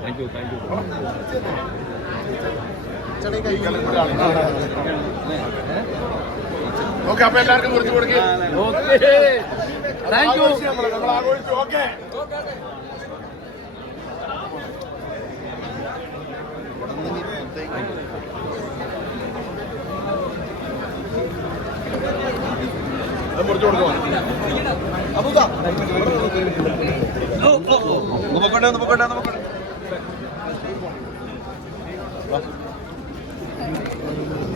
Thank you thank you ചേട്ടാ കൈ കളിക്കാണ് okay അപ്പൊ എല്ലാവർക്കും കുറിച്ച് കൊടുക്കുക ഓക്കെ. താങ്ക് യു നമ്മൾ ആഘോഷിച്ചു ഓക്കെ മുറിച്ചു കൊടുക്കുവാ നോക്കട്ടെ നോക്കട്ടെ നോക്കട്ടെ